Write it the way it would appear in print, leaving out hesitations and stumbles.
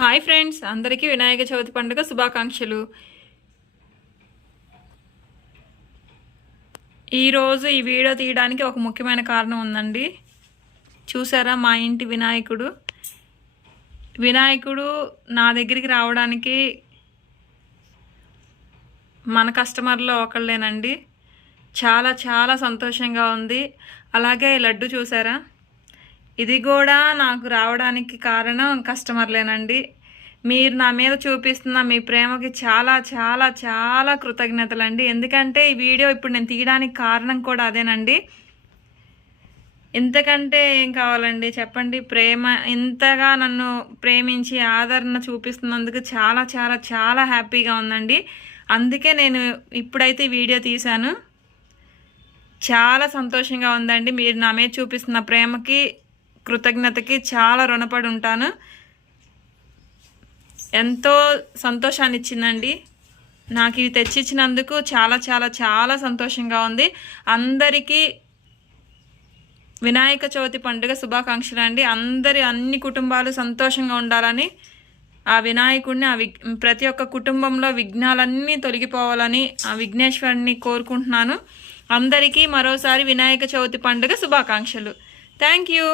Hi friends, అందరికీ వినాయక చవితి పండుగ శుభాకాంక్షలు. ఈరోజు ఈ వీడియో తీయడానికి ఒక ముఖ్యమైన కారణం ఉందండి. చూసారా, మా ఇంటి వినాయకుడు నా దగ్గరికి రావడానికి మన కస్టమర్లో ఒకళ్ళేనండి. చాలా చాలా సంతోషంగా ఉంది. అలాగే లడ్డు చూసారా, ఇది కూడా నాకు రావడానికి కారణం కస్టమర్లేనండి. మీరు నా మీద చూపిస్తున్న మీ ప్రేమకి చాలా చాలా చాలా కృతజ్ఞతలండి. ఎందుకంటే ఈ వీడియో ఇప్పుడు నేను తీయడానికి కారణం కూడా అదేనండి. ఇంతకంటే ఏం కావాలండి చెప్పండి. ప్రేమ ఇంతగా నన్ను ప్రేమించి ఆదరణ చూపిస్తున్నందుకు చాలా చాలా చాలా హ్యాపీగా ఉందండి. అందుకే నేను ఇప్పుడైతే వీడియో తీశాను. చాలా సంతోషంగా ఉందండి. మీరు నా మీద చూపిస్తున్న ప్రేమకి కృతజ్ఞతకి చాలా రుణపడి ఉంటాను. ఎంతో సంతోషాన్ని ఇచ్చిందండి నాకు ఇవి తెచ్చిచ్చినందుకు. చాలా చాలా చాలా సంతోషంగా ఉంది. అందరికీ వినాయక చవితి పండుగ శుభాకాంక్షలు అండి. అన్ని కుటుంబాలు సంతోషంగా ఉండాలని, ఆ వినాయకుడిని ప్రతి ఒక్క కుటుంబంలో విఘ్నాలన్నీ తొలగిపోవాలని ఆ విఘ్నేశ్వరుని కోరుకుంటున్నాను. అందరికీ మరోసారి వినాయక చవితి పండుగ శుభాకాంక్షలు. Thank you.